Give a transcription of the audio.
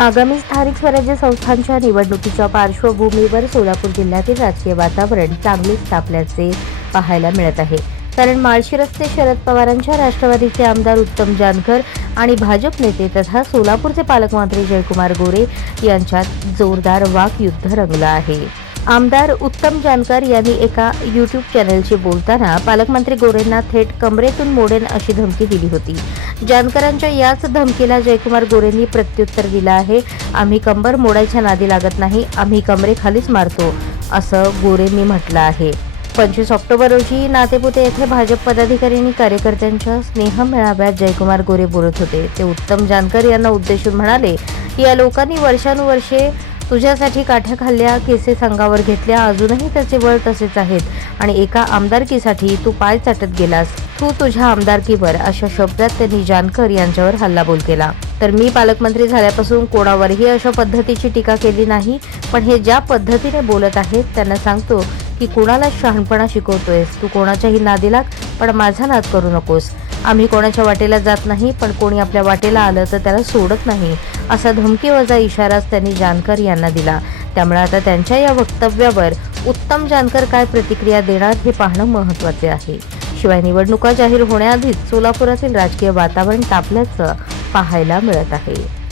आगामी स्थानिक स्वराज्य संस्थांच्या निवडणुकीच्या पार्श्वभूमीवर सोलापूर जिल्ह्यातील राजकीय वातावरण चांगलेच तापल्याचे पाहायला मिळत आहे. कारण माळशी रस्ते शरद पवारांच्या राष्ट्रवादीचे आमदार उत्तम जानकर आणि भाजप नेते तथा सोलापूरचे पालकमंत्री जयकुमार गोरे यांच्यात जोरदार वाकयुद्ध रंगलं आहे. आमदार उत्तम जानकर यांनी एका यूट्यूब चॅनलशी बोलताना पालकमंत्री गोरेंना थेट कमरेतून मोडेन अशी धमकी दिली होती. जानकरांच्या याच धमकीला जयकुमार गोरेंनी प्रत्युत्तर दिलं आहे. आम्ही कंबर मोडायच्या नादी लागत नाही आम्ही कमरेखालीच मारतो असं गोरेंनी म्हटलं आहे. पंचवीस ऑक्टोबर रोजी नातेपुते येथे भाजप पदाधिकारी आणि कार्यकर्त्यांच्या स्नेह मेळाव्यात जयकुमार गोरे बोलत होते. ते उत्तम जानकर यांना उद्देशून म्हणाले की या लोकांनी वर्षानुवर्षे तुझ्यासाठी काठ्या खाल्ल्या केसेस अंगावर घेतल्या अजूनही त्याचे बळ तसेच आहेत. आणि एका आमदारकीसाठी तू पाय चाटत गेलास. तू तुझ्या आमदारकीवर अशा शब्दात त्यांनी जानकर यांच्यावर हल्लाबोल केला. तर मी पालकमंत्री झाल्यापासून कोणावरही अशा पद्धतीची टीका केली नाही पण हे ज्या पद्धतीने बोलत आहेत त्यांना सांगतो की कोणाला शहाणपणा शिकवतोयस. तू कोणाच्याही नादी लाग पण माझा नाद करू नकोस. आम्ही कोणाच्या वाटेला जात नाही पण कोणी आपल्या वाटेला आलं तर त्याला सोडत नाही. असा धमकीवजा इशाराच त्यांनी जानकर यांना दिला. त्यामुळे आता त्यांच्या या वक्तव्यावर उत्तम जानकर काय प्रतिक्रिया देणार हे पाहणं महत्त्वाचे आहे. शिवाय निवडणुका जाहीर होण्याआधीच सोलापुरातील राजकीय वातावरण तापल्याचं पाहायला मिळत आहे.